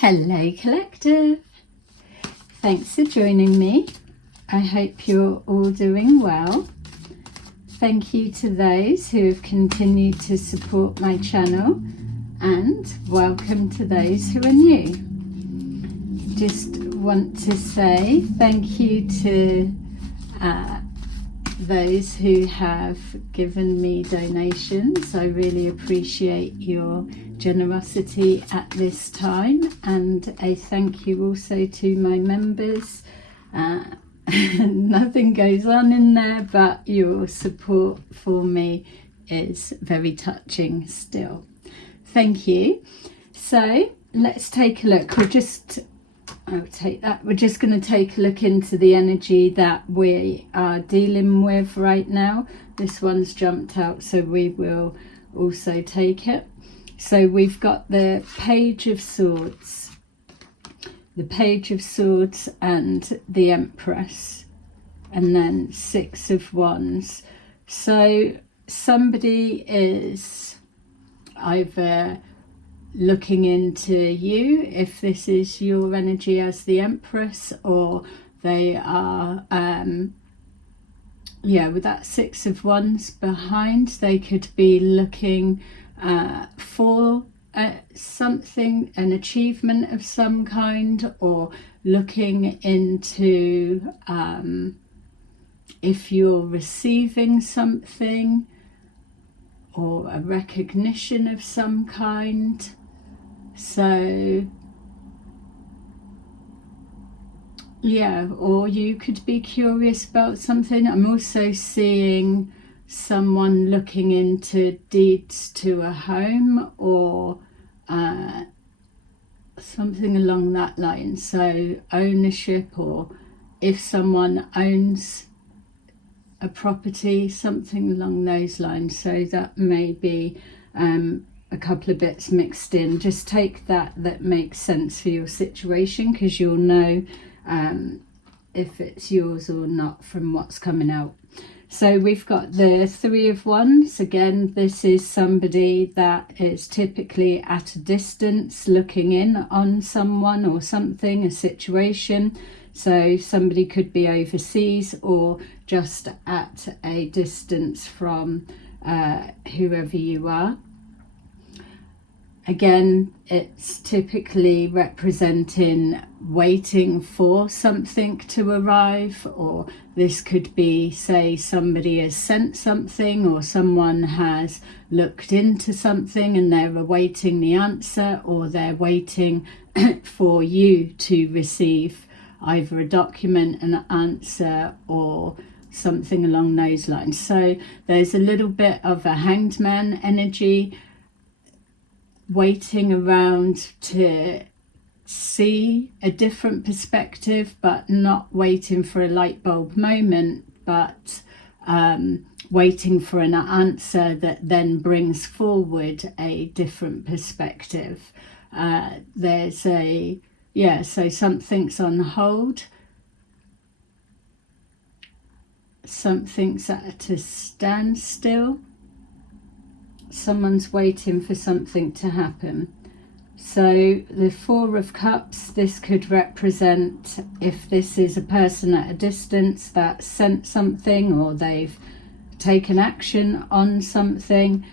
Hello Collective, thanks for joining me. I hope you're all doing well. Thank you to those who have continued to support my channel, and welcome to those who are new. Just want to say thank you to those who have given me donations. I really appreciate your generosity at this time, and a thank you also to my members. Nothing goes on in there, but your support for me is very touching still. Thank you. So let's take a look. I'll take that. We're just going to take a look into the energy that we are dealing with right now. This one's jumped out, so we will also take it. So we've got the Page of Swords, the Page of Swords and the Empress, and then Six of Wands. So somebody is either looking into you, if this is your energy as the Empress, or they are with that Six of Wands behind, they could be looking for something, an achievement of some kind, or looking into if you're receiving something or a recognition of some kind. So yeah, or you could be curious about something. I'm also seeing someone looking into deeds to a home, or something along that line. So ownership, or if someone owns a property, something along those lines. So that may be a couple of bits mixed in. Just take that makes sense for your situation, because you'll know if it's yours or not from what's coming out. So we've got the Three of Wands. Again, this is somebody that is typically at a distance, looking in on someone or something, a situation. So somebody could be overseas or just at a distance from whoever you are. Again, it's typically representing waiting for something to arrive, or this could be, say, somebody has sent something, or someone has looked into something and they're awaiting the answer, or they're waiting for you to receive either a document, an answer, or something along those lines. So there's a little bit of a Hanged Man energy, waiting around to see a different perspective, but not waiting for a light bulb moment, but waiting for an answer that then brings forward a different perspective. So something's on hold, something's at a standstill. Someone's waiting for something to happen. So the Four of Cups, this could represent, if this is a person at a distance that sent something, or they've taken action on something.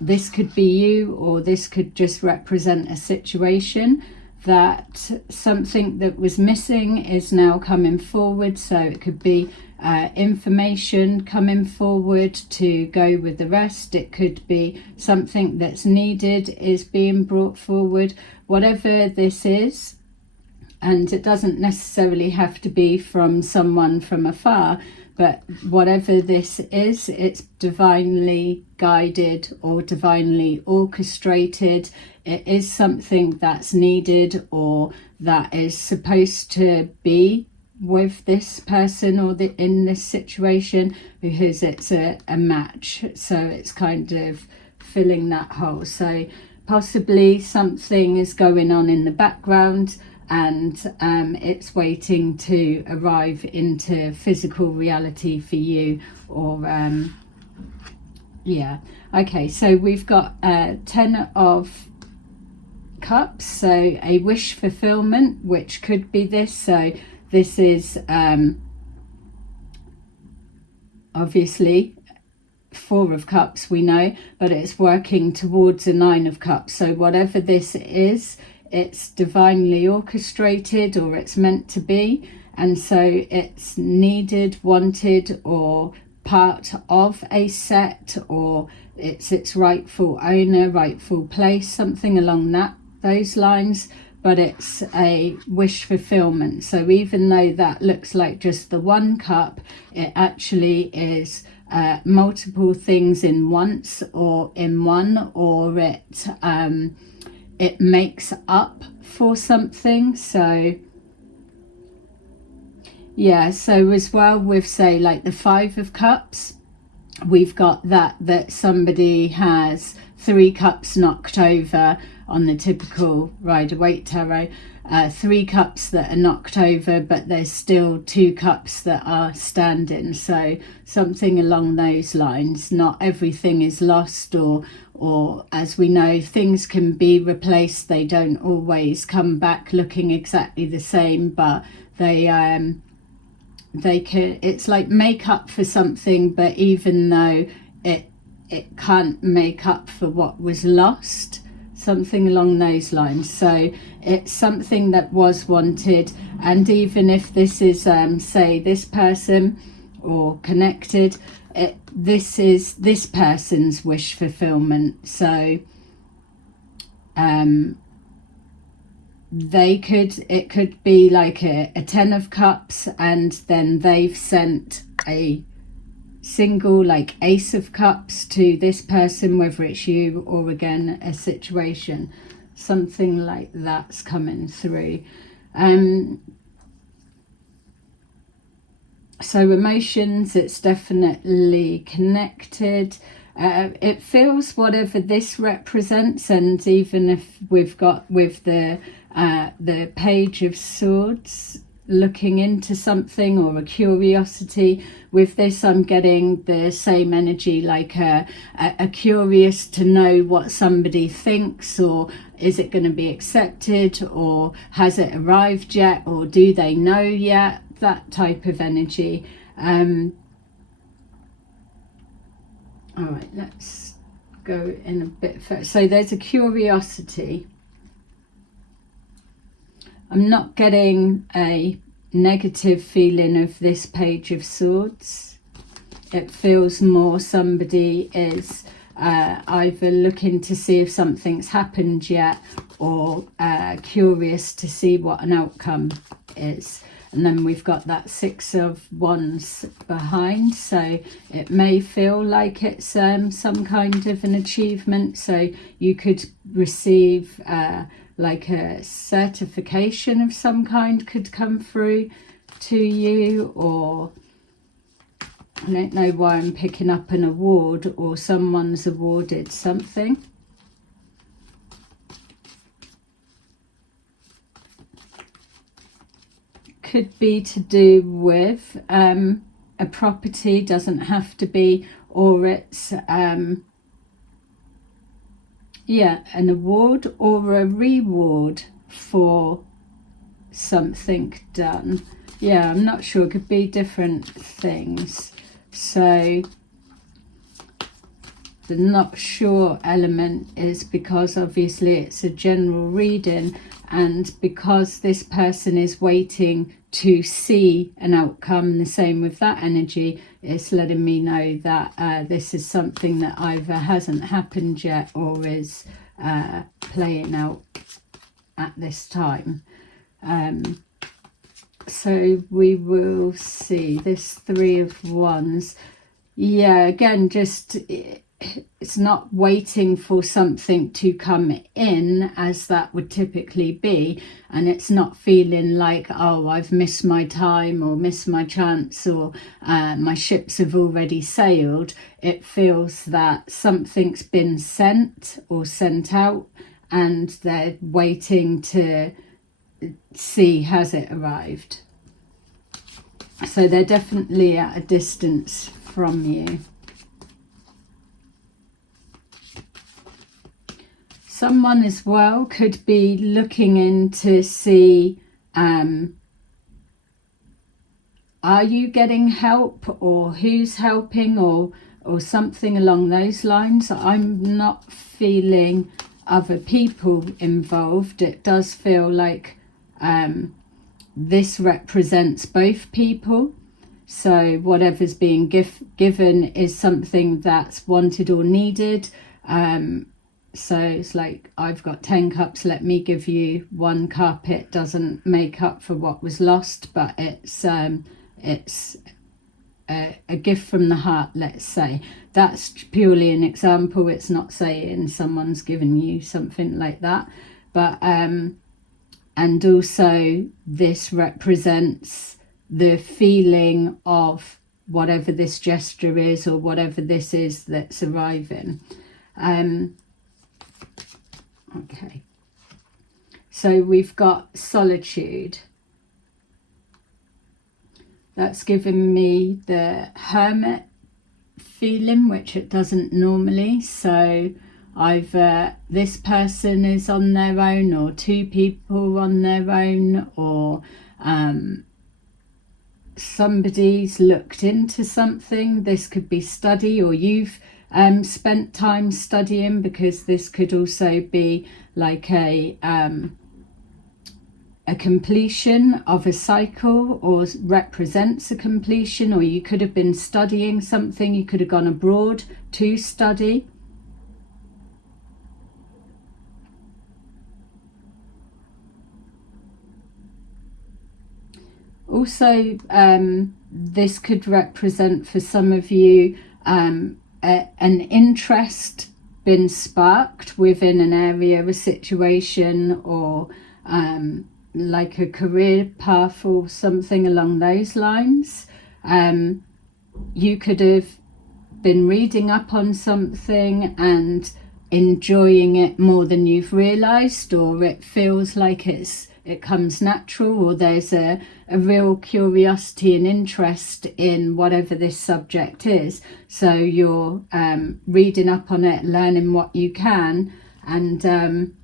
This could be you, or this could just represent a situation that something that was missing is now coming forward. So it could be information coming forward to go with the rest. It could be something that's needed is being brought forward. Whatever this is, and it doesn't necessarily have to be from someone from afar, but whatever this is, it's divinely guided or divinely orchestrated. It is something that's needed, or that is supposed to be with this person or in this situation, because it's a match. So it's kind of filling that hole. So possibly something is going on in the background, and it's waiting to arrive into physical reality for you, or okay, so we've got 10 of cups, so a wish fulfillment, which could be this. So this is obviously Four of Cups, we know, but it's working towards a Nine of Cups. So whatever this is, it's divinely orchestrated, or it's meant to be, and so it's needed, wanted, or part of a set, or it's its rightful owner, rightful place, something along those lines. But it's a wish fulfillment. So even though that looks like just the one cup, it actually is multiple things in once, or in one, or it makes up for something. So yeah, so as well with, say, like the Five of Cups, we've got that somebody has 3 cups knocked over on the typical Rider-Waite tarot, 3 cups that are knocked over, but there's still 2 cups that are standing. So something along those lines. Not everything is lost, or as we know, things can be replaced. They don't always come back looking exactly the same, but they can, it's like make up for something, but even though it can't make up for what was lost, something along those lines. So it's something that was wanted, and even if this is say this person or connected, this is this person's wish fulfillment. So it could be like a 10 of Cups, and then they've sent a single, like Ace of Cups to this person, whether it's you or again a situation, something like that's coming through. So emotions, it's definitely connected. It feels whatever this represents, and even if we've got with the Page of Swords, looking into something or a curiosity, with this I'm getting the same energy, like a curious to know what somebody thinks, or is it going to be accepted, or has it arrived yet, or do they know yet, that type of energy. All right, let's go in a bit further. So there's a curiosity. I'm not getting a negative feeling of this Page of Swords. It feels more somebody is either looking to see if something's happened yet, or curious to see what an outcome is. And then we've got that Six of Wands behind, so it may feel like it's some kind of an achievement. So you could receive like a certification of some kind could come through to you, or I don't know why I'm picking up an award, or someone's awarded something. Could be to do with a property, doesn't have to be, or it's yeah, an award or a reward for something done. Yeah, I'm not sure, it could be different things. So the not sure element is because obviously it's a general reading, and because this person is waiting to see an outcome, the same with that energy, it's letting me know that this is something that either hasn't happened yet or is playing out at this time. So we will see this Three of Wands. Yeah, again, just it's not waiting for something to come in as that would typically be, and it's not feeling like, oh, I've missed my time or missed my chance, or my ships have already sailed. It feels that something's been sent or sent out, and they're waiting to see has it arrived. So they're definitely at a distance from you. Someone as well could be looking in to see, are you getting help, or who's helping, or something along those lines. I'm not feeling other people involved. It does feel like this represents both people. So whatever's being given is something that's wanted or needed. So it's like, I've got 10 cups, let me give you 1 cup. It doesn't make up for what was lost, but it's a gift from the heart, let's say. That's purely an example. It's not saying someone's given you something like that. But and also this represents the feeling of whatever this gesture is, or whatever this is that's arriving. Okay, so we've got solitude. That's given me the hermit feeling, which it doesn't normally. So either this person is on their own, or 2 people on their own, or somebody's looked into something. This could be study, or you've spent time studying, because this could also be like a completion of a cycle, or represents a completion. Or you could have been studying something, you could have gone abroad to study. Also, this could represent for some of you an interest been sparked within an area, a situation, or like a career path, or something along those lines. You could have been reading up on something and enjoying it more than you've realised, or it feels like it comes natural, or there's a real curiosity and interest in whatever this subject is. So you're reading up on it, learning what you can, and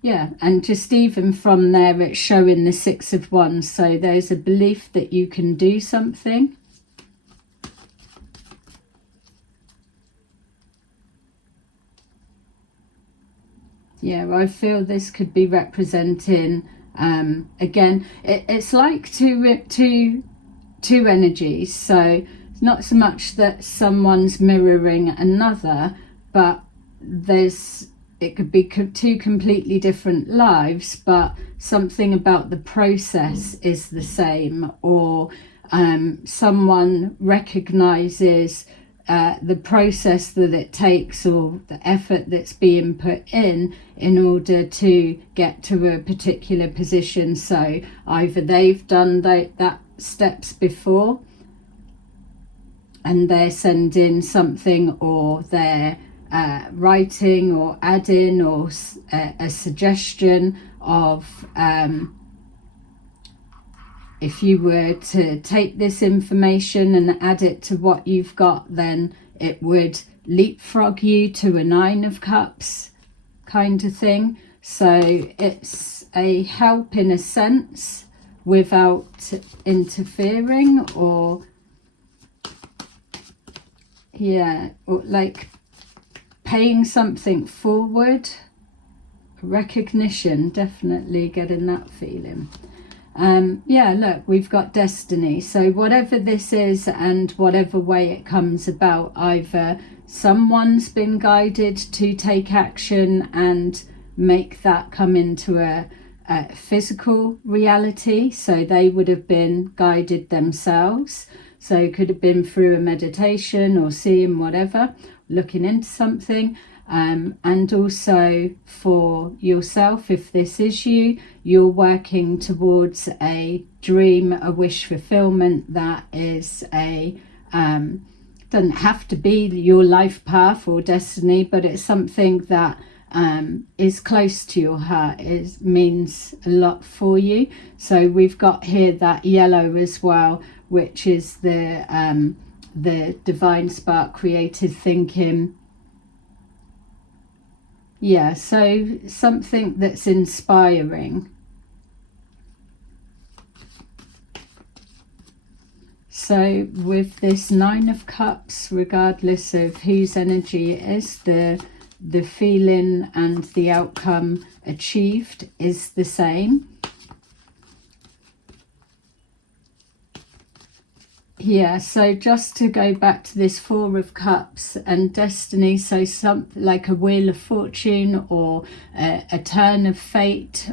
yeah, and just even from there, it's showing the 6 of Wands. So there's a belief that you can do something. Yeah, I feel this could be representing, again, it's like two energies. So it's not so much that someone's mirroring another, but it could be 2 completely different lives, but something about the process is the same, or someone recognizes the process that it takes, or the effort that's being put in order to get to a particular position. So either they've done that steps before and they're sending something, or they're writing or adding, or a suggestion of if you were to take this information and add it to what you've got, then it would leapfrog you to a 9 of Cups kind of thing. So it's a help in a sense without interfering, or yeah, or like paying something forward. Recognition, definitely getting that feeling. Yeah, look, we've got destiny. So whatever this is and whatever way it comes about, either someone's been guided to take action and make that come into a physical reality. So they would have been guided themselves. So it could have been through a meditation, or seeing whatever, looking into something. And also for yourself, if this is you, you're working towards a dream, a wish fulfillment that is doesn't have to be your life path or destiny, but it's something that is close to your heart, means a lot for you. So we've got here that yellow as well, which is the the divine spark, creative thinking. Yeah, so something that's inspiring. So with this Nine of Cups, regardless of whose energy it is, the feeling and the outcome achieved is the same. Yeah, so just to go back to this Four of Cups and destiny, so something like a wheel of fortune or a turn of fate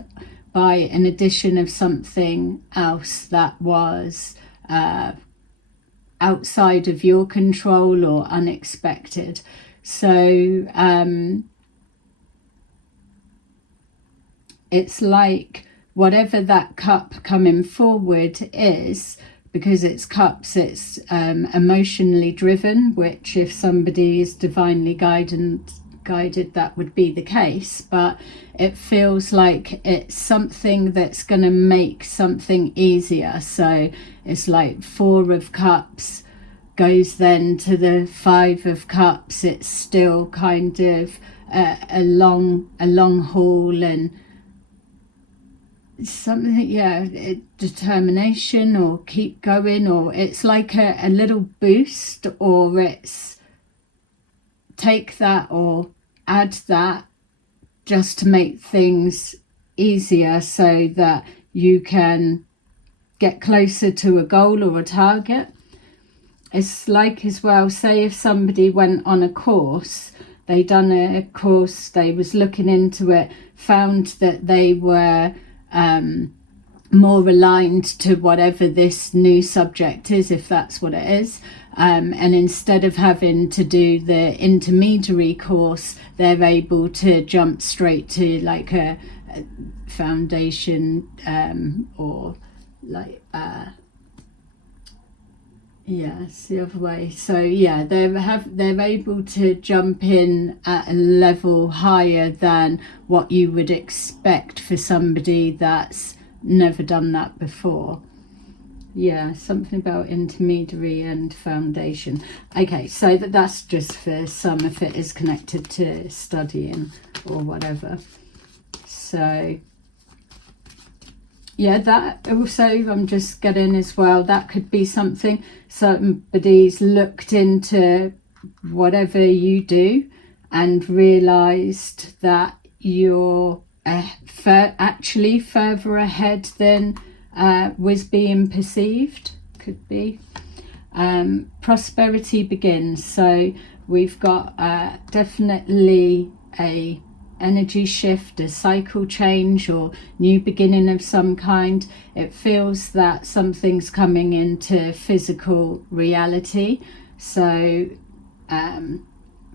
by an addition of something else that was outside of your control or unexpected. So it's like whatever that cup coming forward is, because it's cups, it's emotionally driven, which if somebody is divinely guided, that would be the case. But it feels like it's something that's going to make something easier. So it's like Four of Cups goes then to the Five of Cups. It's still kind of a long haul and something, yeah, determination or keep going, or it's like a little boost, or it's take that or add that just to make things easier so that you can get closer to a goal or a target. It's like as well, say if somebody went on a course, they done a course, they was looking into it, found that they were more aligned to whatever this new subject is, if that's what it is, and instead of having to do the intermediary course, they're able to jump straight to like a foundation, or like yeah, it's the other way. So yeah, they're able to jump in at a level higher than what you would expect for somebody that's never done that before. Yeah, something about intermediary and foundation. Okay, so that's just for some, if it is connected to studying or whatever. So yeah, that also I'm just getting as well, that could be something, somebody's looked into whatever you do and realised that you're actually further ahead than was being perceived. Could be. Prosperity begins. So we've got definitely a energy shift, a cycle change or new beginning of some kind. It feels that something's coming into physical reality, so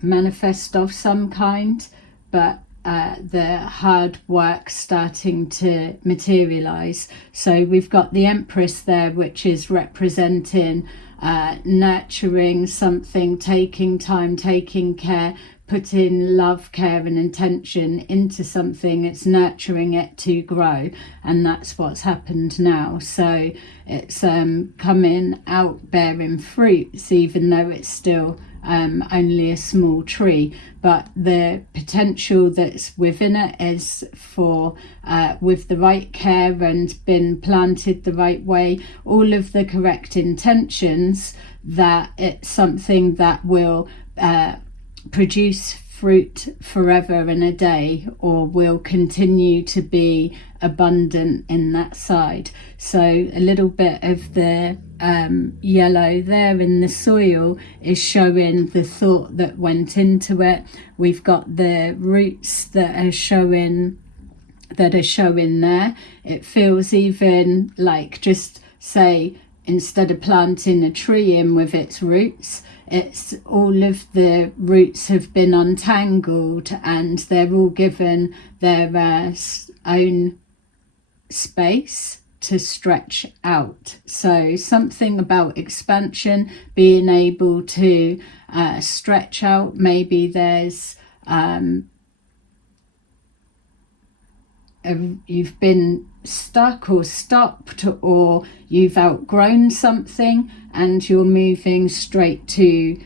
manifest of some kind, but the hard work starting to materialize. So we've got the Empress there, which is representing nurturing something, taking time, taking care, putting love, care and intention into something. It's nurturing it to grow, and that's what's happened now. So it's coming out bearing fruits, even though it's still only a small tree, but the potential that's within it is for with the right care and been planted the right way, all of the correct intentions, that it's something that will produce fruit forever and a day, or will continue to be abundant in that side. So a little bit of the yellow there in the soil is showing the thought that went into it. We've got the roots that are showing there. It feels even like, just say, instead of planting a tree in with its roots, it's all of the roots have been untangled and they're all given their own space to stretch out. So something about expansion, being able to stretch out. Maybe there's you've been stuck or stopped, or you've outgrown something and you're moving straight to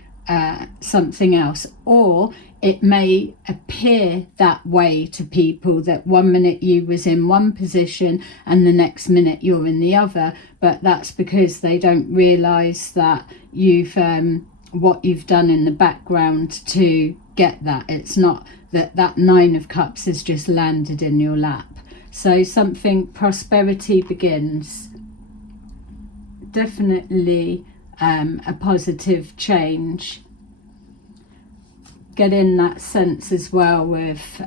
something else. Or it may appear that way to people, that one minute you was in one position and the next minute you're in the other, but that's because they don't realize that you've what you've done in the background to get that. It's not that 9 of Cups has just landed in your lap. So something, prosperity begins. Definitely a positive change. Get in that sense as well with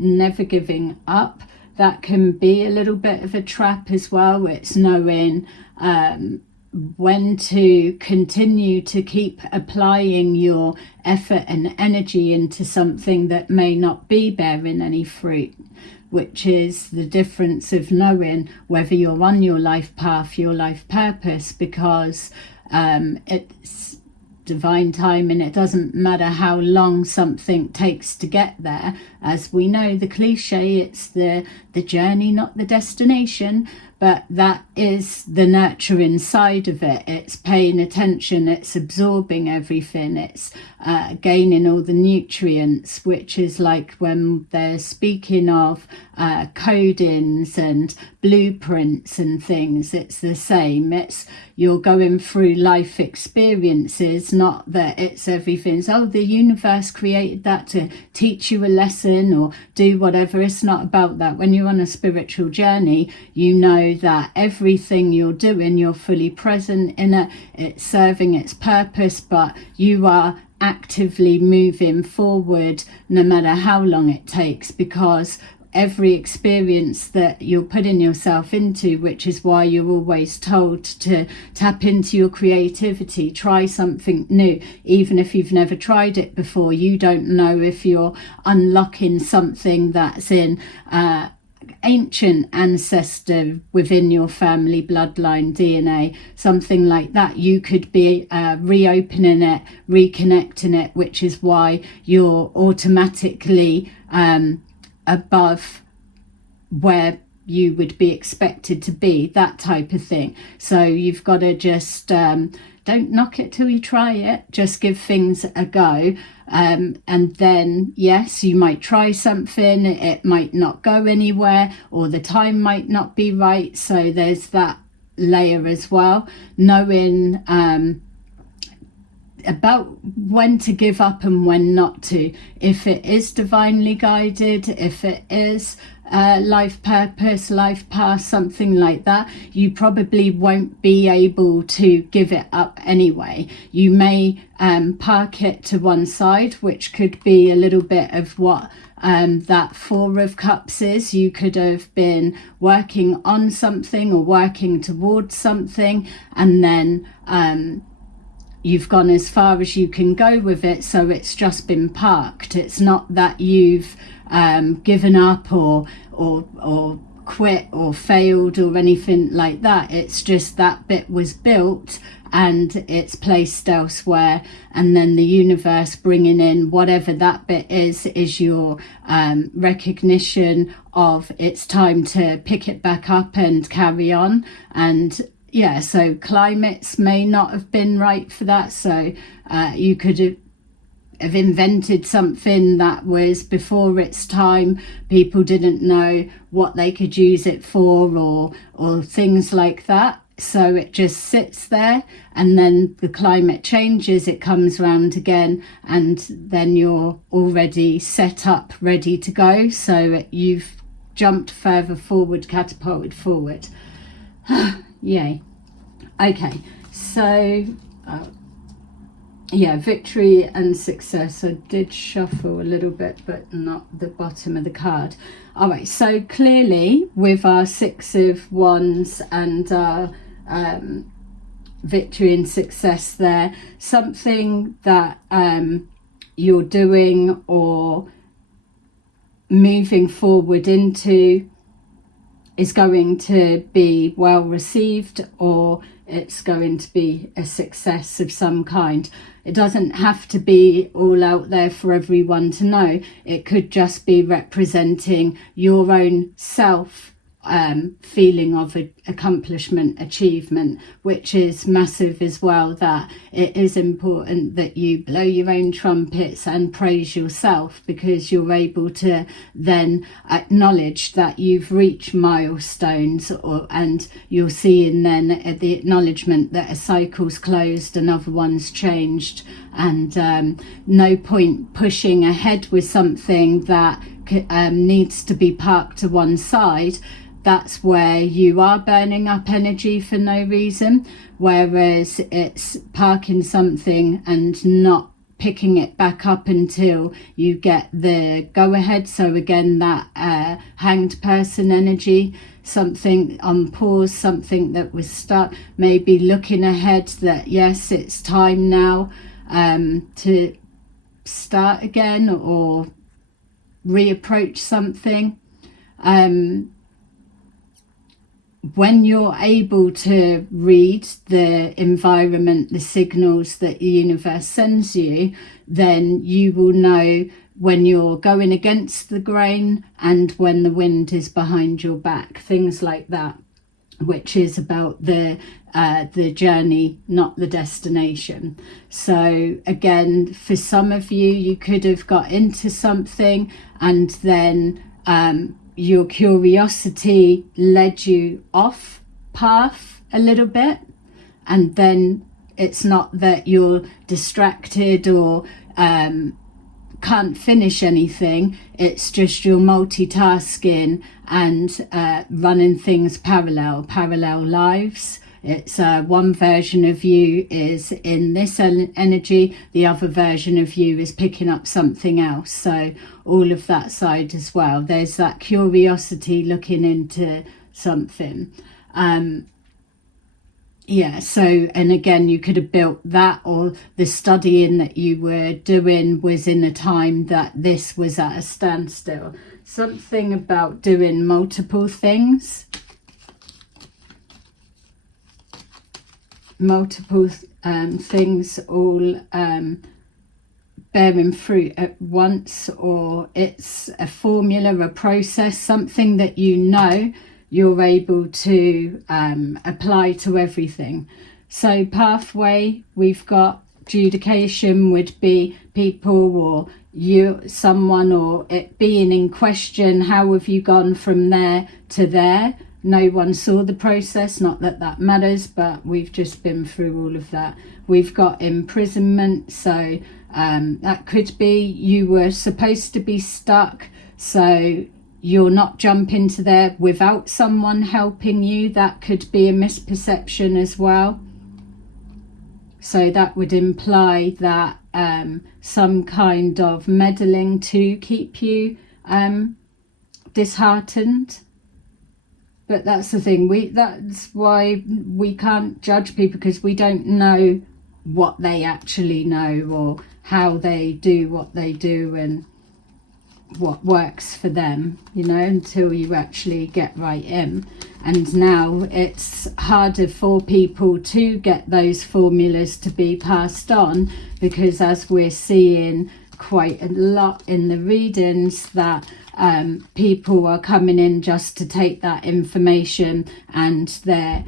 never giving up. That can be a little bit of a trap as well. It's knowing when to continue to keep applying your effort and energy into something that may not be bearing any fruit, which is the difference of knowing whether you're on your life path, your life purpose, because it's divine time, and it doesn't matter how long something takes to get there. As we know, the cliche, it's the journey, not the destination. But that is the nurturing side of it. It's paying attention, it's absorbing everything, it's gaining all the nutrients, which is like when they're speaking of codings and blueprints and things, it's the same. It's you're going through life experiences, not that it's everything's, oh, the universe created that to teach you a lesson or do whatever. It's not about that. When you're on a spiritual journey, you know that everything you're doing, you're fully present in it, it's serving its purpose, but you are actively moving forward no matter how long it takes, because every experience that you're putting yourself into, which is why you're always told to tap into your creativity, try something new. Even if you've never tried it before, you don't know if you're unlocking something that's in ancient ancestor within your family bloodline DNA, something like that. You could be reopening it, reconnecting it, which is why you're automatically above where you would be expected to be, that type of thing. So you've got to just don't knock it till you try it, just give things a go. And then, yes, you might try something, it might not go anywhere, or the time might not be right. So there's that layer as well, knowing about when to give up and when not to. If it is divinely guided, if it is life purpose, life path, something like that, you probably won't be able to give it up anyway. You may park it to one side, which could be a little bit of what that 4 of Cups is. You could have been working on something or working towards something, and then you've gone as far as you can go with it, so it's just been parked. It's not that you've given up or quit or failed or anything like that. It's just that bit was built and it's placed elsewhere, and then the universe bringing in whatever that bit is your recognition of it's time to pick it back up and carry on. And yeah, so climates may not have been right for that. So you could have invented something that was before its time. People didn't know what they could use it for, or things like that. So it just sits there, and then the climate changes, it comes round again, and then you're already set up, ready to go. So you've jumped further forward, catapulted forward. Yay. Okay, so yeah, victory and success. I did shuffle a little bit, but not the bottom of the card. All right, so clearly with our 6 of Wands and our victory and success there, something that you're doing or moving forward into is going to be well received, or it's going to be a success of some kind. It doesn't have to be all out there for everyone to know. It could just be representing your own self feeling of accomplishment, achievement, which is massive as well. That it is important that you blow your own trumpets and praise yourself, because you're able to then acknowledge that you've reached milestones, and you're seeing then the acknowledgement that a cycle's closed, another one's changed, and no point pushing ahead with something that needs to be parked to one side. That's where you are burning up energy for no reason, whereas it's parking something and not picking it back up until you get the go-ahead. So again, that hanged person energy, something on pause, something that was stuck, maybe looking ahead that yes, it's time now to start again or reapproach something. When you're able to read the environment, the signals that the universe sends you, then you will know when you're going against the grain and when the wind is behind your back, things like that, which is about the journey, not the destination. So again, for some of you, you could have got into something and then your curiosity led you off path a little bit, and then it's not that you're distracted or can't finish anything, it's just you're multitasking and running things parallel lives. It's one version of you is in this energy, the other version of you is picking up something else. So all of that side as well. There's that curiosity looking into something. Yeah, so, and again, you could have built that, or the studying that you were doing was in a time that this was at a standstill. Something about doing multiple things. Multiple things all bearing fruit at once, or it's a formula, a process, something that you know you're able to apply to everything. So pathway, we've got adjudication would be people or you, someone, or it being in question, how have you gone from there to there? No one saw the process, not that that matters, but we've just been through all of that. We've got imprisonment, so that could be you were supposed to be stuck, so you're not jumping to there without someone helping you. That could be a misperception as well. So that would imply that some kind of meddling to keep you disheartened. But that's the thing, that's why we can't judge people, because we don't know what they actually know or how they do what they do and what works for them, you know, until you actually get right in. And now it's harder for people to get those formulas to be passed on, because as we're seeing quite a lot in the readings, that people are coming in just to take that information and they're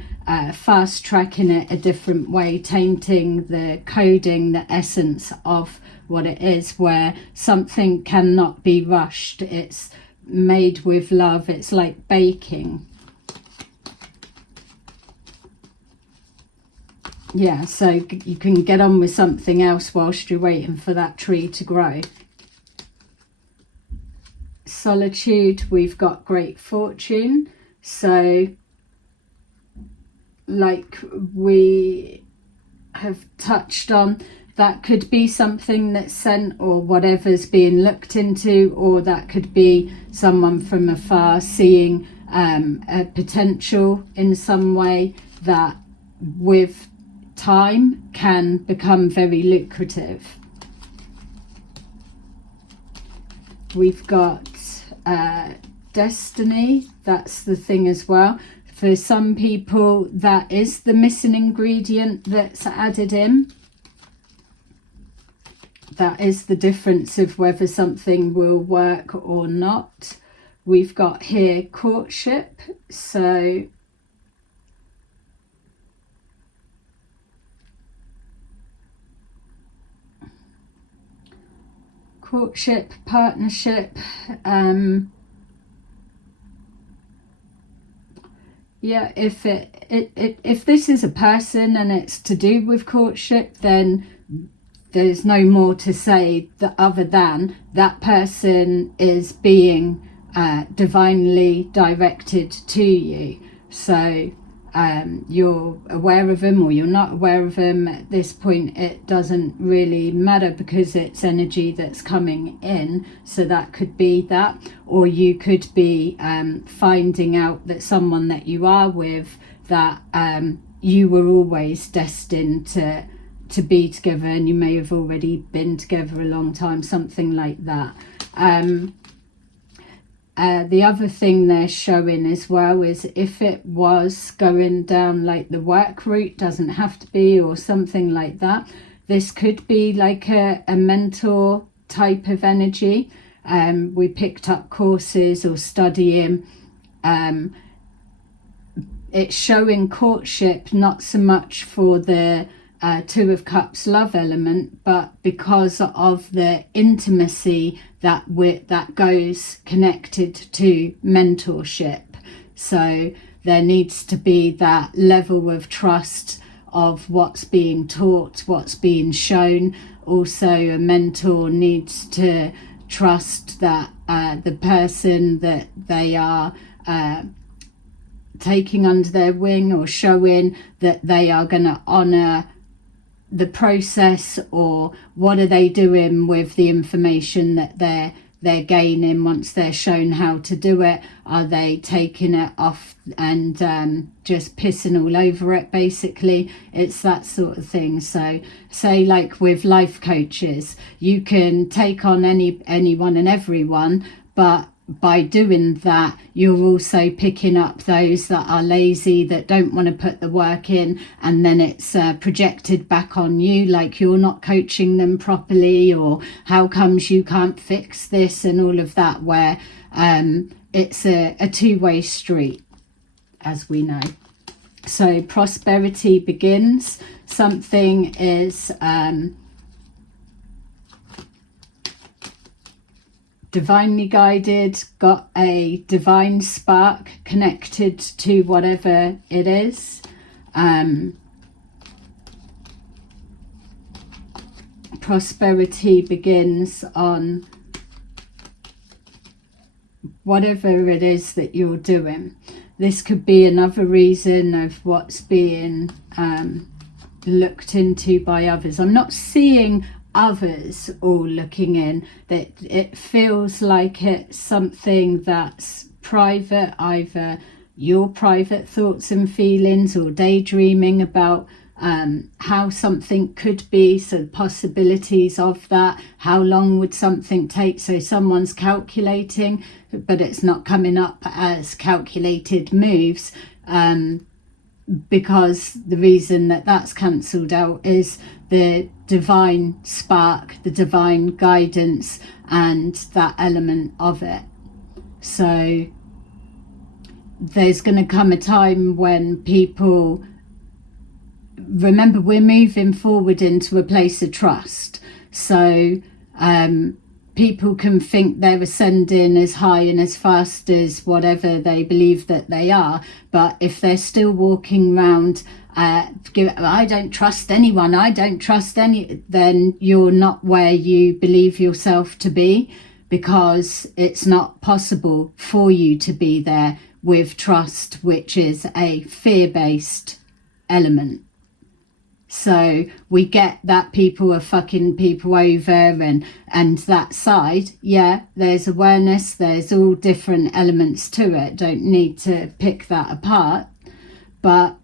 fast tracking it a different way, tainting the coding, the essence of what it is, where something cannot be rushed. It's made with love. It's like baking. Yeah, so you can get on with something else whilst you're waiting for that tree to grow. Solitude, we've got great fortune. So like we have touched on, that could be something that's sent or whatever's being looked into, or that could be someone from afar seeing a potential in some way that with time can become very lucrative. We've got destiny, that's the thing as well. For some people, that is the missing ingredient that's added in. that is the difference of whether something will work or not. We've got here courtship. So courtship, partnership, yeah, if this is a person and it's to do with courtship, then there's no more to say that other than that person is being divinely directed to you. So you're aware of them or you're not aware of them at this point, it doesn't really matter, because it's energy that's coming in. So that could be that, or you could be finding out that someone that you are with, that you were always destined to be together, and you may have already been together a long time, something like that. The other thing they're showing as well is if it was going down like the work route, doesn't have to be, or something like that, this could be like a mentor type of energy. We picked up courses or studying. It's showing courtship, not so much for the Two of Cups love element, but because of the intimacy that goes connected to mentorship. So there needs to be that level of trust of what's being taught, what's being shown. Also, a mentor needs to trust that the person that they are taking under their wing, or showing that they are going to honour the process, or what are they doing with the information that they're gaining once they're shown how to do it. Are they taking it off and just pissing all over it, basically? It's that sort of thing. So say like with life coaches, you can take on anyone and everyone, but by doing that, you're also picking up those that are lazy, that don't want to put the work in, and then it's projected back on you, like you're not coaching them properly, or how comes you can't fix this, and all of that, where it's a two-way street, as we know. So prosperity begins. Something is divinely guided, got a divine spark connected to whatever it is. Prosperity begins on whatever it is that you're doing. This could be another reason of what's being looked into by others. I'm not seeing others all looking in, that it feels like it's something that's private, either your private thoughts and feelings, or daydreaming about how something could be, so the possibilities of that, how long would something take. So someone's calculating, but it's not coming up as calculated moves, because the reason that that's cancelled out is the divine spark, the divine guidance, and that element of it. So there's going to come a time when people, remember, we're moving forward into a place of trust. So people can think they're ascending as high and as fast as whatever they believe that they are, but if they're still walking around I don't trust anyone, I don't trust any, then you're not where you believe yourself to be, because it's not possible for you to be there with trust, which is a fear-based element. So we get that people are fucking people over, and that side, yeah, there's awareness, there's all different elements to it, don't need to pick that apart. But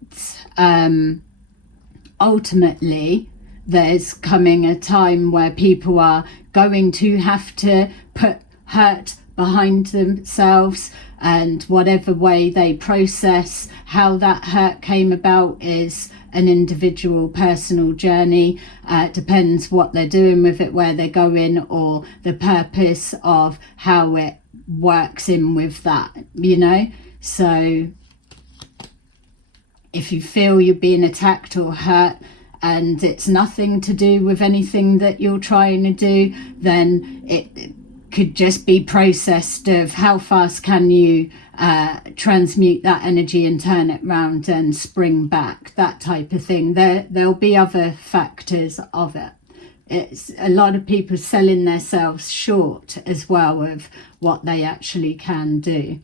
ultimately there's coming a time where people are going to have to hurt behind themselves, and whatever way they process how that hurt came about is an individual personal journey. Depends what they're doing with it, where they're going, or the purpose of how it works in with that, you know. So if you feel you're being attacked or hurt and it's nothing to do with anything that you're trying to do, then it could just be processed of how fast can you transmute that energy and turn it round and spring back, that type of thing. There'll be other factors of it. It's a lot of people selling themselves short as well of what they actually can do.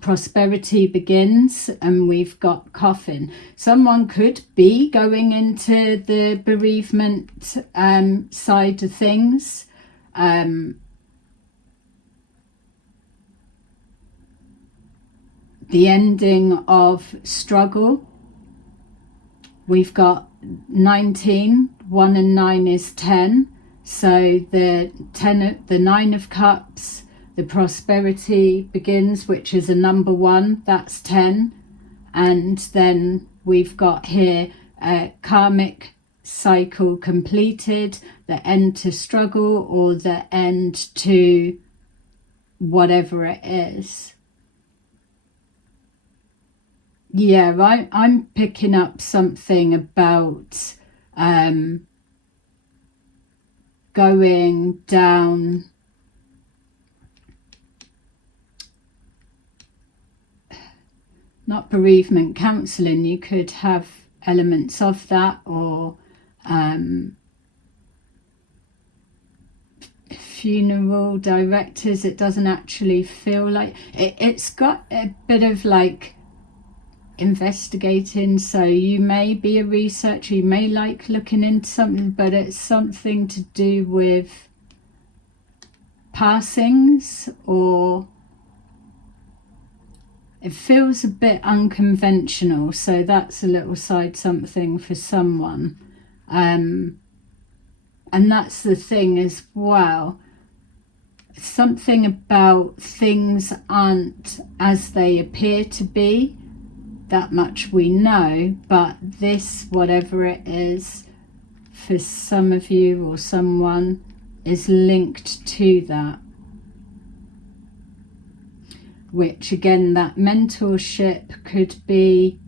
Prosperity begins, and we've got coffin. Someone could be going into the bereavement side of things. The ending of struggle. We've got 19, 1 and 9 is 10. So the 9 of cups, the prosperity begins, which is a number 1, that's 10. And then we've got here a karmic cycle completed, the end to struggle, or the end to whatever it is. Yeah, I'm picking up something about going down not bereavement counselling. You could have elements of that, or funeral directors. It doesn't actually feel like it's got a bit of like investigating, so you may be a researcher, you may like looking into something, but it's something to do with passings, or it feels a bit unconventional, so that's a little side something for someone. And that's the thing as well, something about things aren't as they appear to be. That much we know, but this, whatever it is, for some of you or someone, is linked to that. Which again, that mentorship could be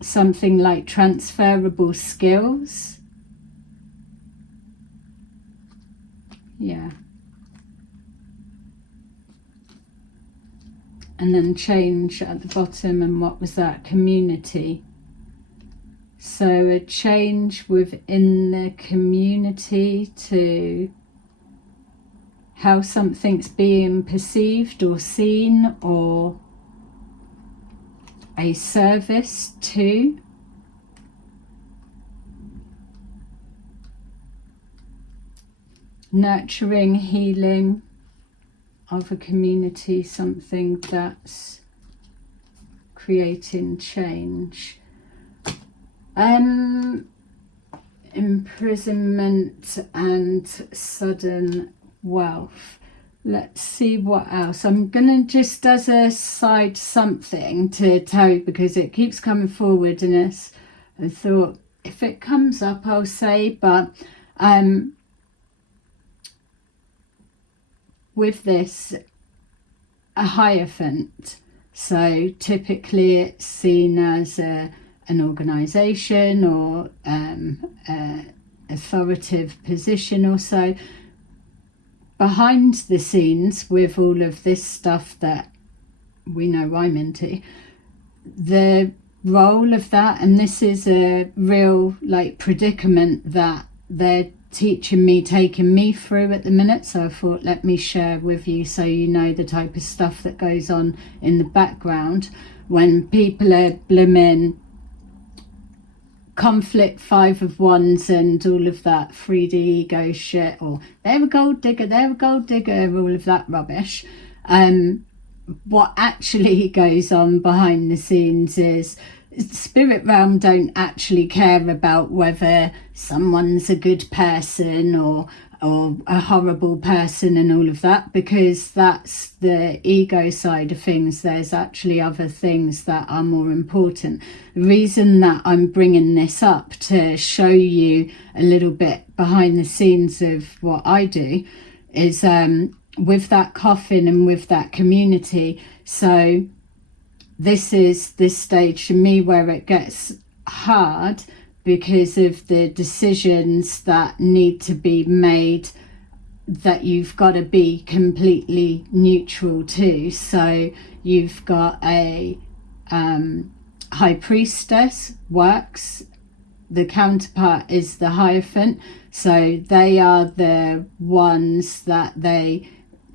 something like transferable skills. Yeah. And then change at the bottom, and what was that? Community. So a change within the community to how something's being perceived or seen, or a service to. Nurturing, healing of a community, something that's creating change. Imprisonment and sudden wealth. Let's see what else. I'm gonna just as a side something to tell you, because it keeps coming forward, and I thought if it comes up I'll say, but with this, a hierophant, so typically it's seen as an organisation or authoritative position or so. Behind the scenes, with all of this stuff that we know I'm into, the role of that, and this is a real like predicament that they're teaching me, taking me through at the minute, so I thought let me share with you so you know the type of stuff that goes on in the background when people are blooming conflict, 5 of Wands and all of that 3D ego shit, or they're a gold digger, all of that rubbish. What actually goes on behind the scenes is spirit realm don't actually care about whether someone's a good person or or a horrible person and all of that, because that's the ego side of things. There's actually other things that are more important. The reason that I'm bringing this up to show you a little bit behind the scenes of what I do is with that coffin and with that community. So this is this stage for me where it gets hard, because of the decisions that need to be made that you've got to be completely neutral to. So you've got a high priestess works, the counterpart is the Hierophant. So they are the ones that they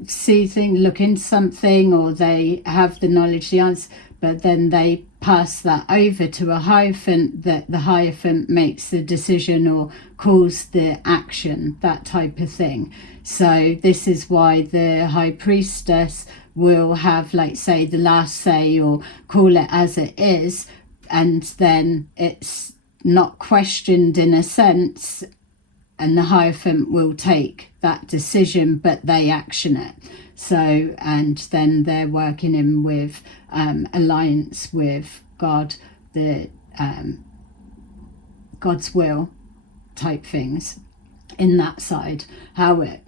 see things, look into something, or they have the knowledge, the answer, but then they pass that over to a Hierophant, that the Hierophant makes the decision or calls the action, that type of thing. So this is why the High Priestess will have, like, say, the last say, or call it as it is, and then it's not questioned in a sense, and the Hierophant will take that decision, but they action it. So, and then they're working in with alliance with God, the God's will type things in that side. How it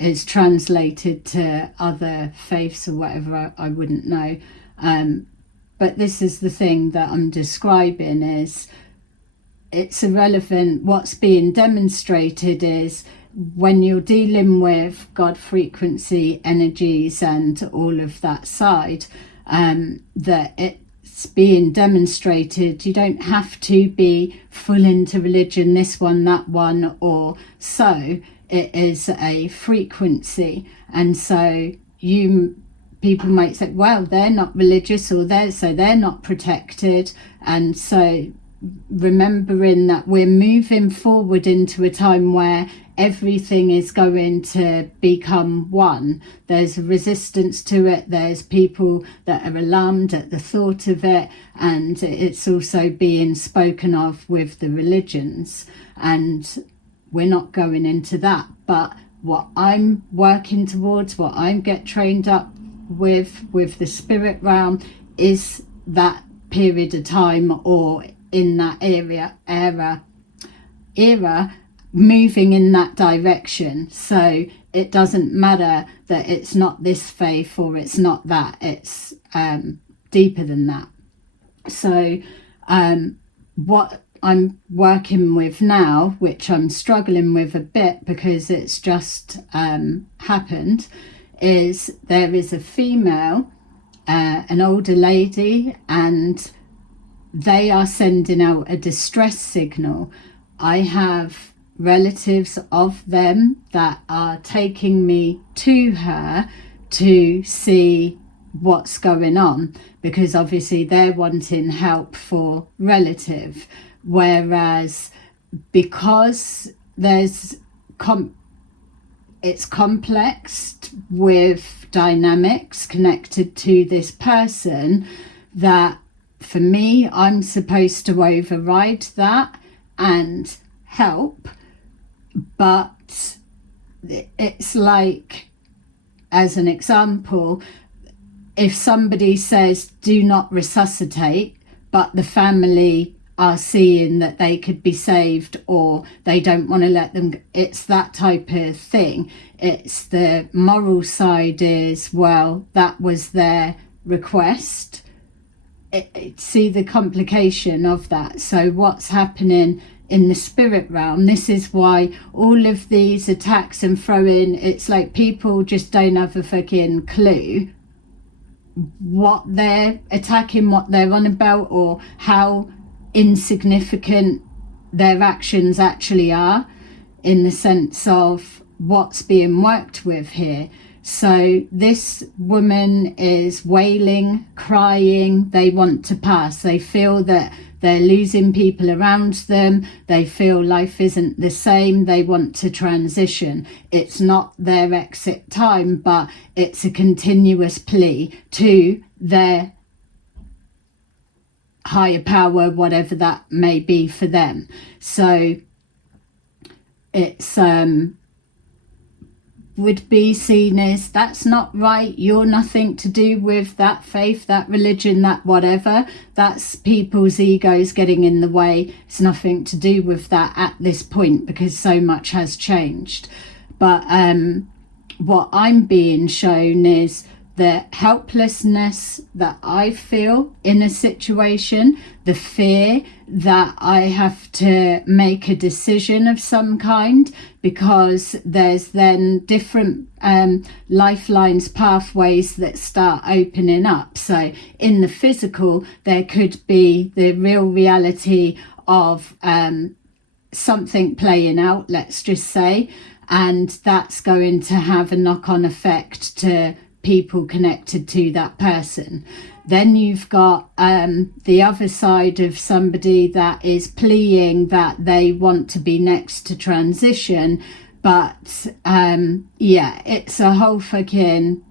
is translated to other faiths or whatever, I wouldn't know. But this is the thing that I'm describing, is it's irrelevant. What's being demonstrated is when you're dealing with God frequency energies and all of that side, that it's being demonstrated. You don't have to be full into religion, this one, that one, or so. It is a frequency. And so people might say, well, they're not religious, or they're not protected. And so remembering that we're moving forward into a time where everything is going to become one. There's a resistance to it. There's people that are alarmed at the thought of it, and it's also being spoken of with the religions, and we're not going into that. But what I'm working towards, what I get trained up with the spirit realm, is that period of time, or in that era moving in that direction. So it doesn't matter that it's not this faith or it's not that, it's deeper than that. So what I'm working with now, which I'm struggling with a bit because it's just happened, is there is a female, an older lady, and they are sending out a distress signal. I have relatives of them that are taking me to her to see what's going on, because obviously they're wanting help for relative, whereas because there's it's complex with dynamics connected to this person, that for me, I'm supposed to override that and help. But it's like, as an example, if somebody says do not resuscitate, but the family are seeing that they could be saved, or they don't want to let them, it's that type of thing. It's the moral side is, well, that was their request. See the complication of that. So what's happening in the spirit realm, this is why all of these attacks and throwing, it's like people just don't have a fucking clue what they're attacking, what they're on about, or how insignificant their actions actually are, in the sense of what's being worked with here. So this woman is wailing, crying, they want to pass. They feel that they're losing people around them. They feel life isn't the same. They want to transition. It's not their exit time, but it's a continuous plea to their higher power, whatever that may be for them. So it's would be seen as, that's not right, you're nothing to do with that faith, that religion, that whatever, that's people's egos getting in the way. It's nothing to do with that at this point, because so much has changed. But what I'm being shown is the helplessness that I feel in a situation, the fear that I have to make a decision of some kind, because there's then different lifelines, pathways that start opening up. So in the physical, there could be the real reality of something playing out, let's just say, and that's going to have a knock-on effect to people connected to that person. Then you've got the other side of somebody that is pleading that they want to be next to transition, but yeah, it's a whole fucking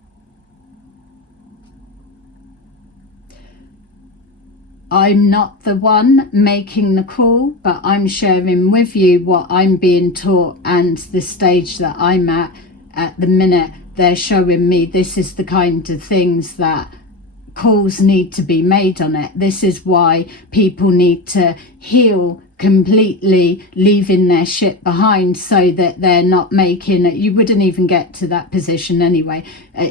I'm not the one making the call, but I'm sharing with you what I'm being taught and the stage that I'm at the minute. They're showing me this is the kind of things that calls need to be made on it. This is why people need to heal completely, leaving their shit behind, so that they're not making it. You wouldn't even get to that position anyway,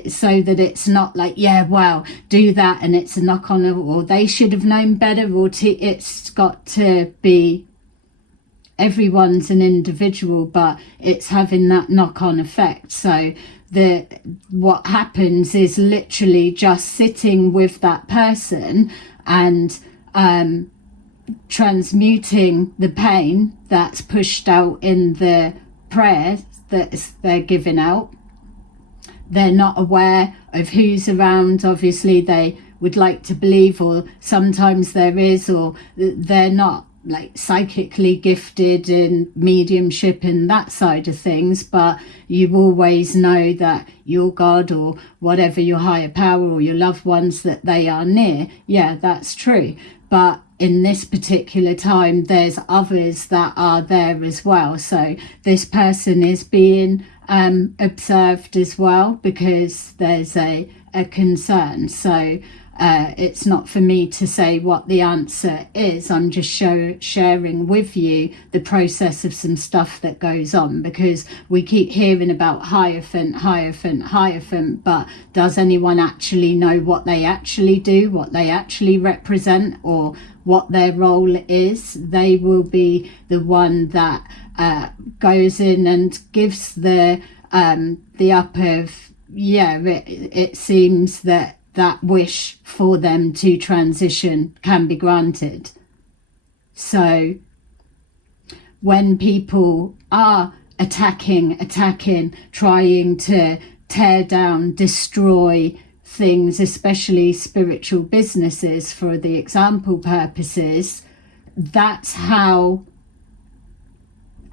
so that it's not like, yeah, well, do that and it's a knock on, or they should have known better, or it's got to be, everyone's an individual, but it's having that knock-on effect. So what happens is literally just sitting with that person and transmuting the pain that's pushed out in the prayers that they're giving out. They're not aware of who's around. Obviously they would like to believe, or sometimes there is, or they're not like psychically gifted in mediumship and that side of things, but you always know that your God or whatever, your higher power or your loved ones, that they are near. Yeah, that's true. But in this particular time, there's others that are there as well. So this person is being observed as well, because there's a concern. So it's not for me to say what the answer is. I'm just sharing with you the process of some stuff that goes on, because we keep hearing about Hierophant, Hierophant, Hierophant, but does anyone actually know what they actually do, what they actually represent, or what their role is? They will be the one that goes in and gives the up of, yeah, it seems that wish for them to transition can be granted. So when people are attacking, trying to tear down, destroy things, especially spiritual businesses for the example purposes, that's how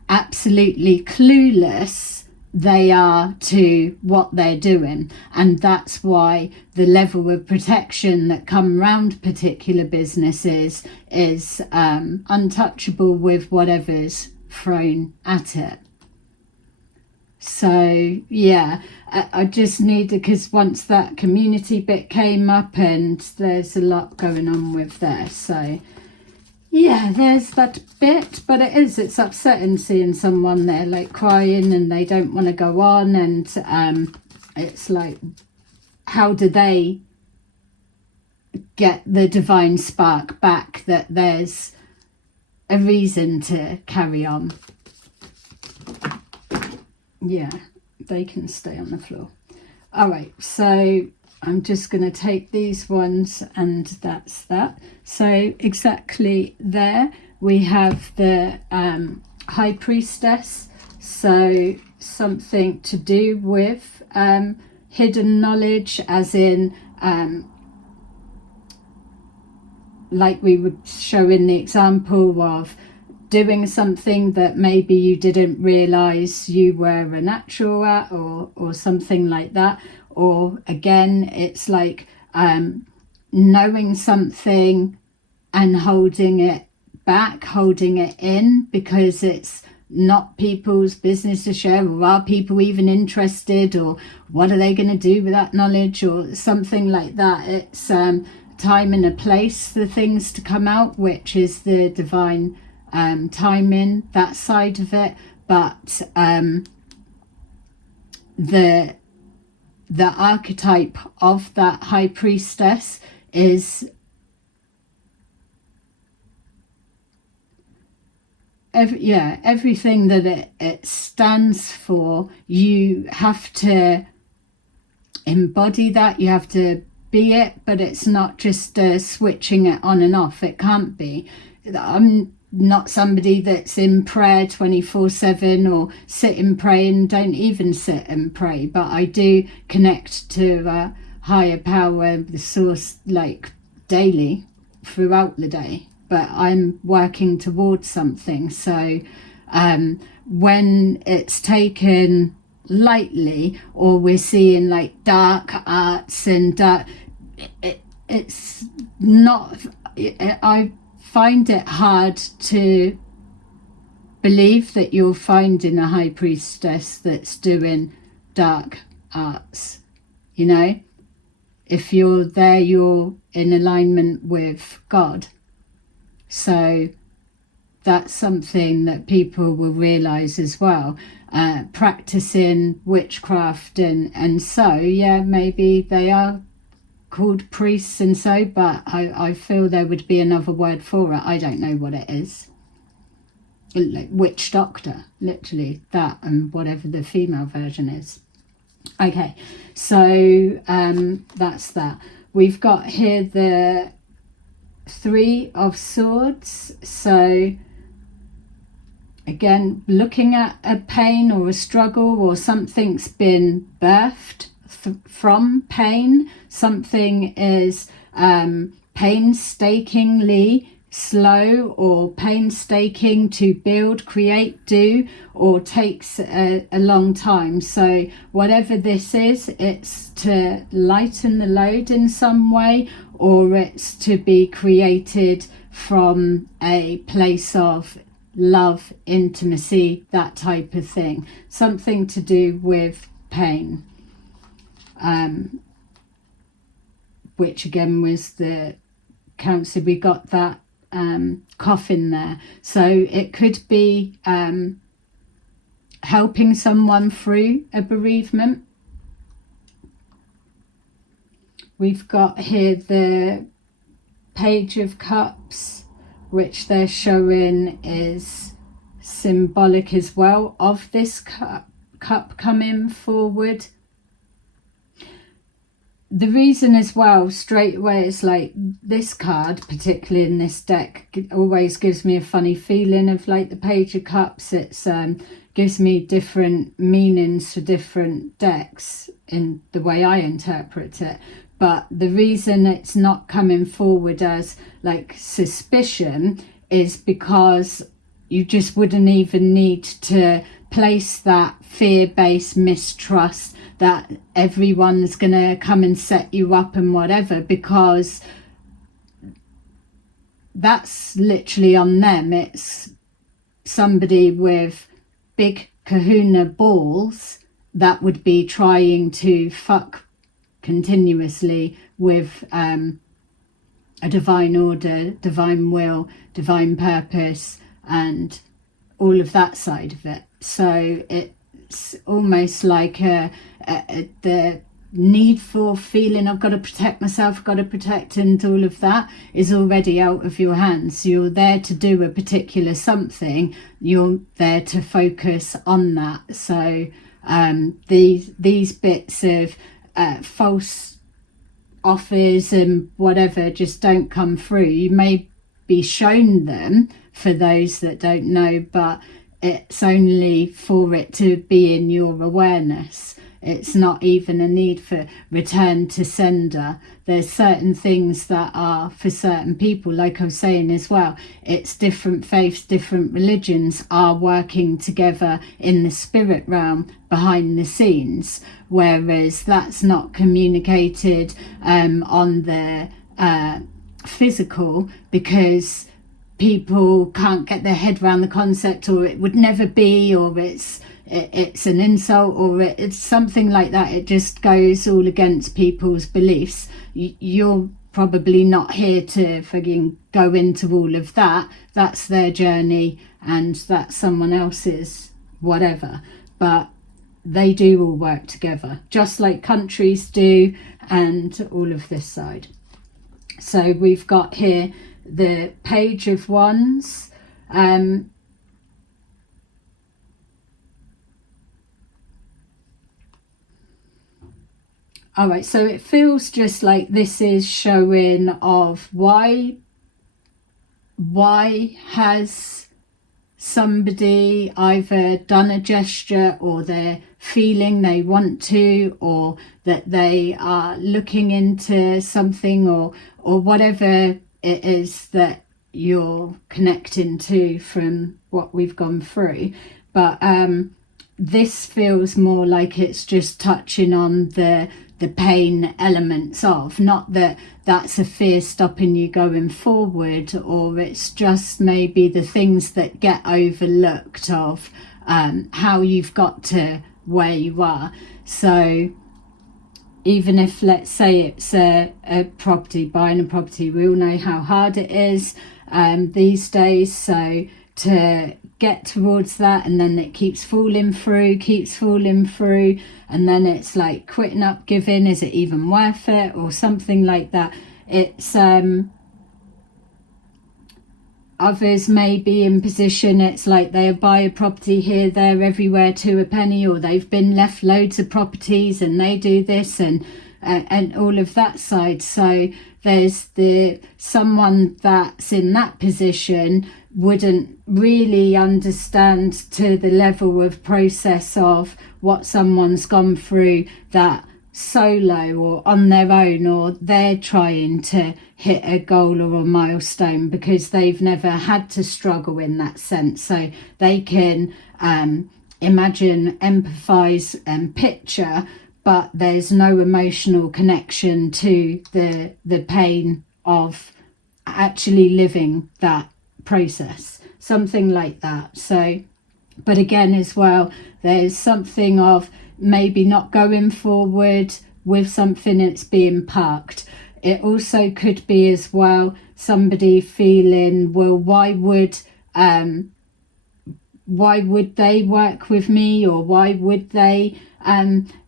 absolutely clueless they are to what they're doing. And that's why the level of protection that come around particular businesses is untouchable with whatever's thrown at it. So yeah, I just needed, because once that community bit came up, and there's a lot going on with there, so yeah, there's that bit. But it's upsetting seeing someone there like crying and they don't want to go on, and it's like, how do they get the divine spark back, that there's a reason to carry on? Yeah, they can stay on the floor. All right, so I'm just going to take these ones, and that's that. So exactly there we have the High Priestess. So something to do with hidden knowledge, as in like we would show in the example of doing something that maybe you didn't realize you were a natural at, or something like that. Or again, it's like knowing something and holding it back, holding it in, because it's not people's business to share, or are people even interested, or what are they going to do with that knowledge, or something like that. It's time and a place for things to come out, which is the divine timing, that side of it. But the archetype of that high priestess is everything that it stands for. You have to embody that, you have to be it, but it's not just switching it on and off. It can't be. I'm not somebody that's in prayer 24/7 or sit and pray, and don't even sit and pray, but I do connect to a higher power, the source, like daily throughout the day, but I'm working towards something. So when it's taken lightly, or we're seeing like dark arts and dark, it's not, I find it hard to believe that you're finding a high priestess that's doing dark arts. You know, if you're there, you're in alignment with God. So that's something that people will realize as well. Practicing witchcraft and so, yeah, maybe they are called priests and so, but I feel there would be another word for it. I don't know what it is. Like witch doctor, literally that, and whatever the female version is. Okay, so that's that. We've got here the Three of Swords. So again, looking at a pain or a struggle, or something's been birthed from pain. Something is painstakingly slow or painstaking to build, create, do, or takes a long time. So whatever this is, it's to lighten the load in some way, or it's to be created from a place of love, intimacy, that type of thing. Something to do with pain. Which again was the council. We got that coffin there. So it could be helping someone through a bereavement. We've got here the Page of Cups, which they're showing is symbolic as well of this cup coming forward. The reason as well, straight away, is like this card, particularly in this deck, always gives me a funny feeling of like the Page of Cups. It's gives me different meanings for different decks in the way I interpret it. But the reason it's not coming forward as like suspicion is because you just wouldn't even need to place that fear-based mistrust that everyone's going to come and set you up and whatever, because that's literally on them. It's somebody with big kahuna balls that would be trying to fuck continuously with a divine order, divine will, divine purpose, and all of that side of it. So it's almost like the need for feeling I've got to protect myself, I've got to protect, and all of that is already out of your hands. You're there to do a particular something, you're there to focus on that. So these bits of false offers and whatever just don't come through. You may be shown them for those that don't know, but it's only for it to be in your awareness. It's not even a need for return to sender. There's certain things that are for certain people, like I was saying as well. It's different faiths, different religions are working together in the spirit realm behind the scenes, whereas that's not communicated on the physical, because people can't get their head around the concept, or it would never be, or it's an insult, or it's something like that. It just goes all against people's beliefs. You're probably not here to fucking go into all of that. That's their journey, and that's someone else's whatever. But they do all work together, just like countries do, and all of this side. So we've got here the Page of Wands. All right, so it feels just like this is showing of why has somebody either done a gesture, or they're feeling they want to, or that they are looking into something, or whatever it is that you're connecting to from what we've gone through. But this feels more like it's just touching on the pain elements of, not that that's a fear stopping you going forward, or it's just maybe the things that get overlooked of how you've got to where you are. So even if, let's say, it's a property, buying a property, we all know how hard it is these days. So to get towards that, and then it keeps falling through, and then it's like quitting up, giving, is it even worth it, or something like that. It's others may be in position, it's like they buy a property here, there, everywhere to a penny, or they've been left loads of properties and they do this and all of that side. So there's someone that's in that position wouldn't really understand to the level of process of what someone's gone through, that solo or on their own, or they're trying to hit a goal or a milestone, because they've never had to struggle in that sense. So they can imagine, empathize and picture, but there's no emotional connection to the pain of actually living that process, something like that. So, but again as well, there's something of maybe not going forward with something that's being parked. It also could be as well somebody feeling, well, why would they work with me, or why would they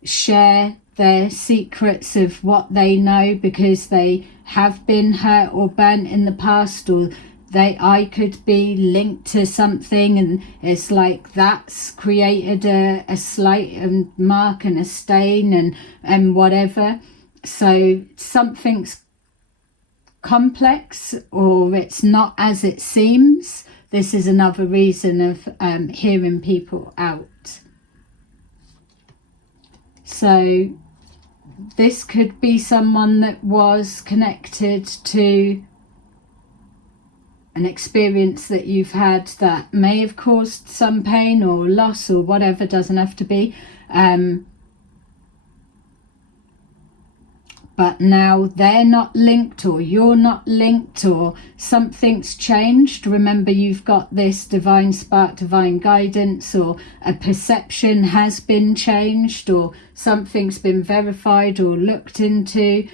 share their secrets of what they know, because they have been hurt or burnt in the past, or I could be linked to something, and it's like that's created a slight mark and a stain and whatever. So something's complex, or it's not as it seems. This is another reason of hearing people out. So this could be someone that was connected to an experience that you've had that may have caused some pain or loss or whatever, doesn't have to be. But now they're not linked, or you're not linked, or something's changed. Remember, you've got this divine spark, divine guidance, or a perception has been changed, or something's been verified or looked into.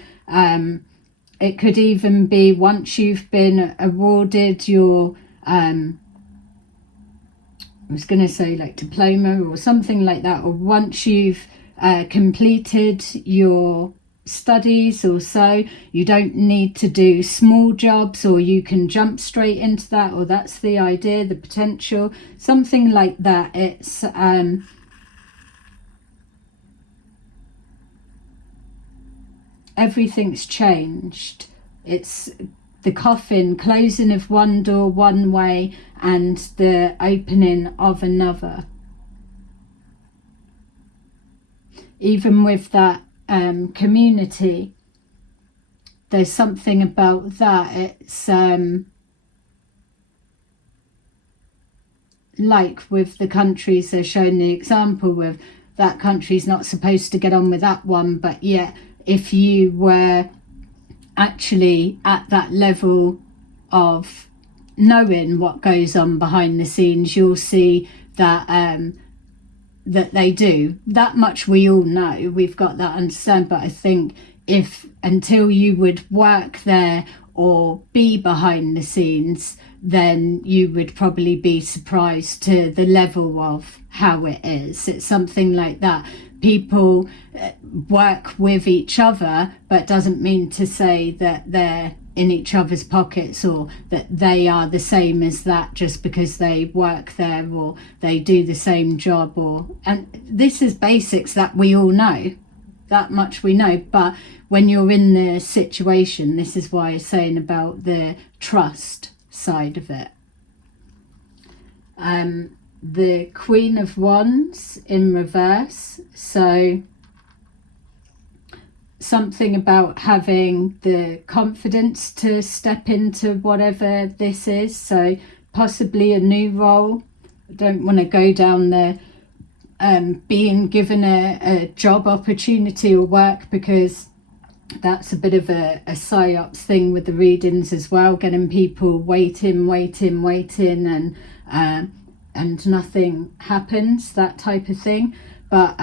It could even be once you've been awarded your, I was going to say like diploma or something like that, or once you've completed your studies or so, you don't need to do small jobs, or you can jump straight into that, or that's the idea, the potential, something like that. It's everything's changed. It's the coffin, closing of one door one way and the opening of another. Even with that community, there's something about that. It's like with the countries, they're showing the example with that country's not supposed to get on with that one, but yet if you were actually at that level of knowing what goes on behind the scenes, you'll see that that they do. That much we all know, we've got that understand. But I think if until you would work there or be behind the scenes, then you would probably be surprised to the level of how it is. It's something like that. People work with each other, but doesn't mean to say that they're in each other's pockets or that they are the same as that just because they work there or they do the same job. And this is basics that we all know. That much we know. But when you're in the situation, this is why I'm saying about the trust side of it. The Queen of Wands in reverse. So something about having the confidence to step into whatever this is. So possibly a new role. I don't want to go down the being given a job opportunity or work, because that's a bit of a psyops thing with the readings as well, getting people waiting and nothing happens, that type of thing. But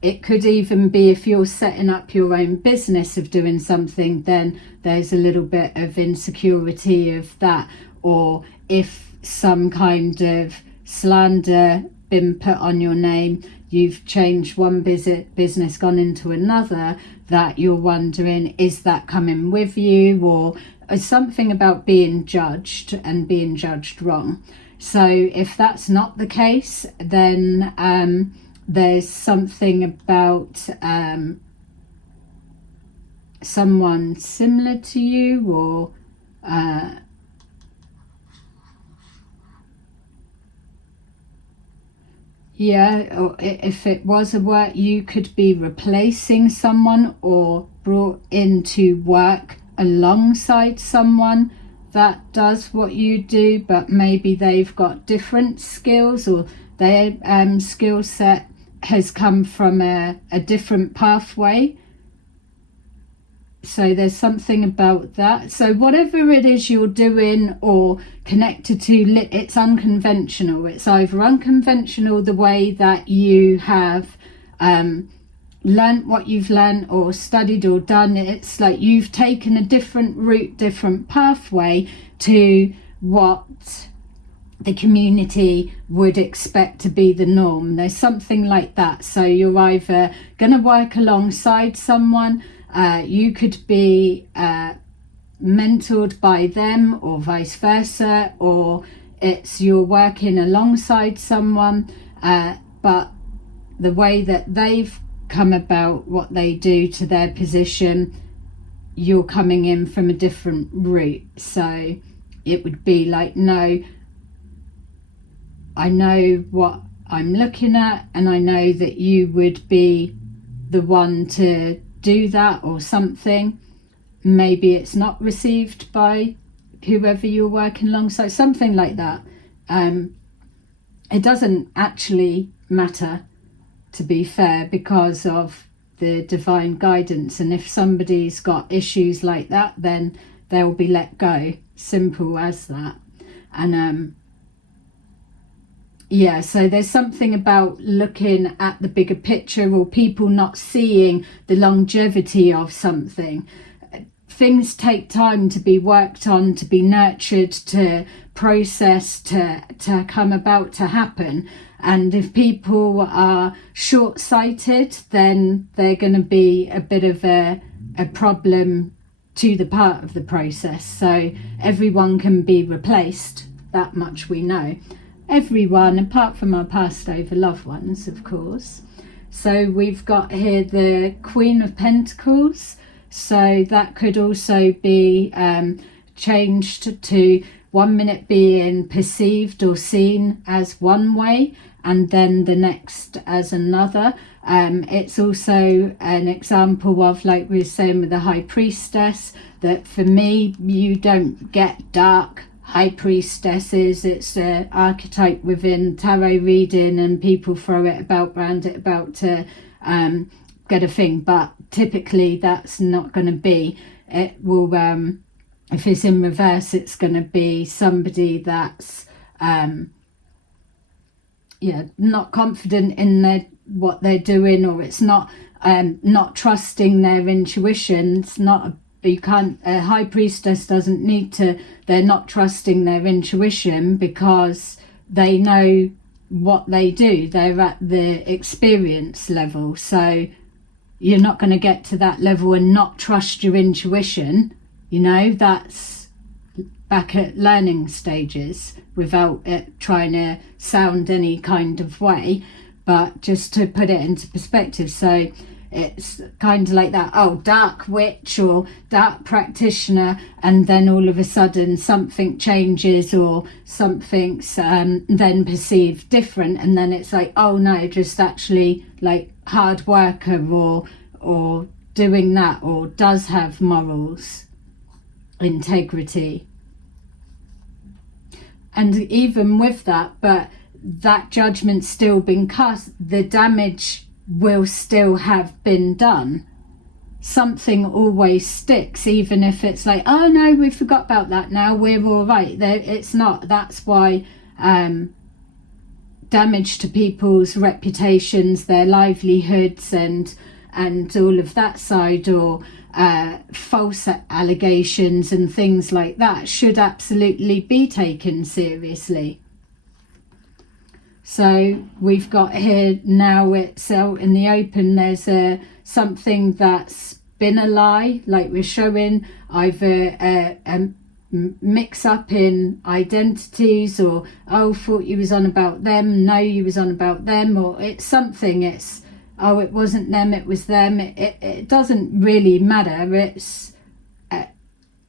it could even be if you're setting up your own business of doing something, then there's a little bit of insecurity of that. Or if some kind of slander been put on your name, you've changed one business, gone into another, that you're wondering, is that coming with you? Or something about being judged and being judged wrong. So if that's not the case, then there's something about someone similar to you, or or if it was a work, you could be replacing someone or brought into work alongside someone that does what you do, but maybe they've got different skills, or their skill set has come from a different pathway. So there's something about that. So whatever it is you're doing or connected to, it's unconventional. It's either unconventional the way that you have learnt what you've learnt or studied or done. It's like you've taken a different route, different pathway to what the community would expect to be the norm. There's something like that. So you're either going to work alongside someone, you could be mentored by them, or vice versa, or it's you're working alongside someone, but the way that they've come about what they do to their position, you're coming in from a different route. So it would be like, no, I know what I'm looking at, and I know that you would be the one to do that or something. Maybe it's not received by whoever you're working alongside, something like that. It doesn't actually matter, to be fair, because of the divine guidance. And if somebody's got issues like that, then they'll be let go. Simple as that. And so there's something about looking at the bigger picture, or people not seeing the longevity of something. Things take time to be worked on, to be nurtured, to process, to come about, to happen. And if people are short-sighted, then they're going to be a bit of a problem to the part of the process. So everyone can be replaced, that much we know. Everyone, apart from our passed over loved ones, of course. So we've got here the Queen of Pentacles. So that could also be changed to 1 minute being perceived or seen as one way, and then the next as another. It's also an example of, like we were saying with the High Priestess, that for me, you don't get dark High Priestesses. It's an archetype within tarot reading, and people throw it about, round it about to get a thing, but typically that's not going to be. It will if it's in reverse, it's going to be somebody that's not confident in what they're doing, or it's not trusting their intuition. It's not a high priestess doesn't need to, they're not trusting their intuition because they know what they do. They're at the experience level. So you're not going to get to that level and not trust your intuition. That's back at learning stages, without it trying to sound any kind of way, but just to put it into perspective. So it's kind of like that, dark witch or dark practitioner, and then all of a sudden something changes, or something's then perceived different, and then it's like, oh no, just actually like hard worker, or doing that, or does have morals, integrity. And even with that, but that judgment's still been cast, the damage will still have been done. Something always sticks, even if it's like, oh no, we forgot about that now, we're all right. It's not. That's why damage to people's reputations, their livelihoods, and all of that side, or false allegations and things like that, should absolutely be taken seriously. So we've got here now, it's out in the open, there's something that's been a lie, like we're showing, either a mix up in identities, or thought you was on about them, no, you was on about them, or it's something, it's it wasn't them, it was them. It doesn't really matter. It's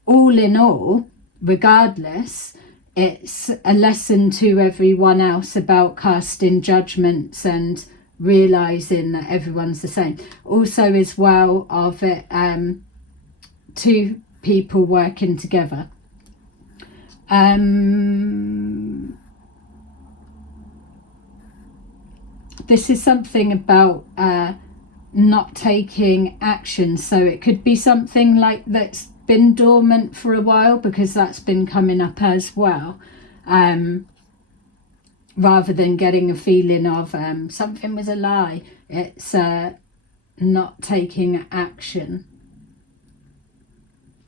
all in all, regardless, it's a lesson to everyone else about casting judgments and realizing that everyone's the same. Also, as well, of it, two people working together. This is something about not taking action. So it could be something like that's been dormant for a while, because that's been coming up as well. Rather than getting a feeling of something was a lie, it's not taking action.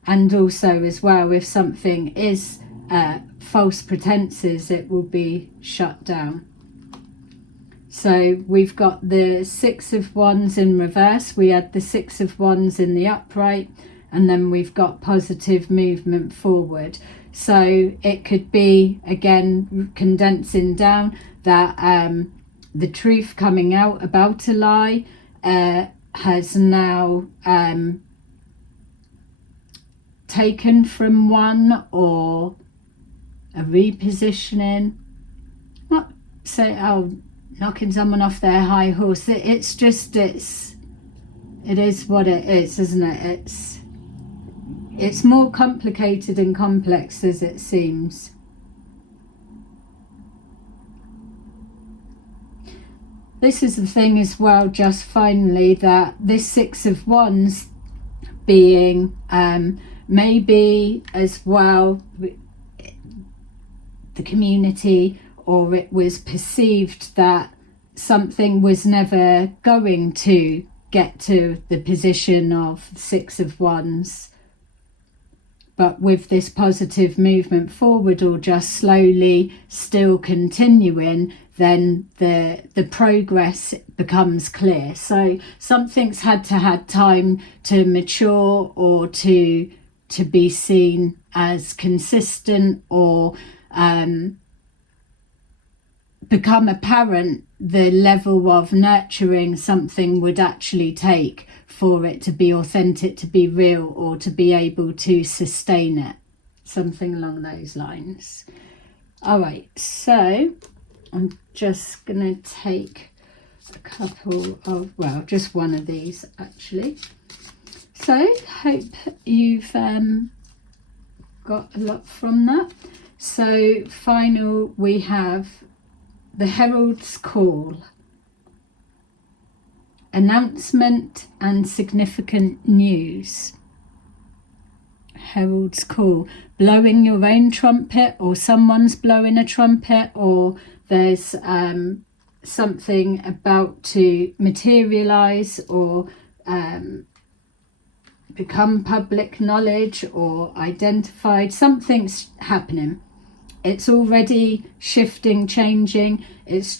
And also as well, if something is false pretenses, it will be shut down. So we've got the Six of Wands in reverse, we had the Six of Wands in the upright, and then we've got positive movement forward. So it could be, again, condensing down, that the truth coming out about a lie has now taken from one, or a repositioning. Not say, knocking someone off their high horse. It is what it is, isn't it? It's more complicated and complex as it seems. This is the thing as well, just finally, that this Six of Wands being maybe as well the community, or it was perceived that something was never going to get to the position of Six of Wands. But with this positive movement forward, or just slowly still continuing, then the progress becomes clear. So something's had time to mature, or to be seen as consistent, or become apparent the level of nurturing something would actually take for it to be authentic, to be real, or to be able to sustain it. Something along those lines. All right, so I'm just going to take a couple of, well, just one of these actually. So hope you've got a lot from that. So final, we have the Herald's Call. Announcement and significant news. Herald's call. Blowing your own trumpet, or someone's blowing a trumpet, or there's something about to materialize or become public knowledge or identified. Something's happening. It's already shifting, changing. It's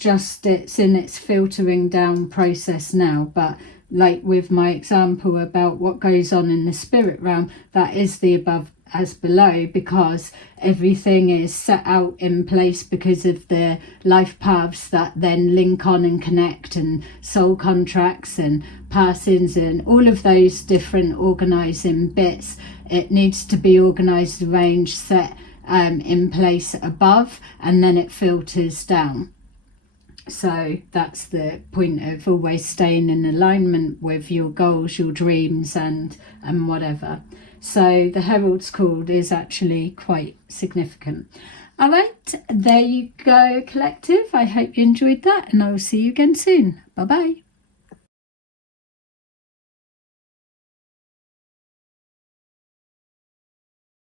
in its filtering down process now. But like with my example about what goes on in the spirit realm, that is the above as below, because everything is set out in place because of the life paths that then link on and connect, and soul contracts and passings and all of those different organizing bits. It needs to be organized, arranged, set in place above, and then it filters down. So that's the point of always staying in alignment with your goals, your dreams, and whatever. So the Herald's Call is actually quite significant. All right, there you go, collective. I hope you enjoyed that, and I will see you again soon. Bye bye.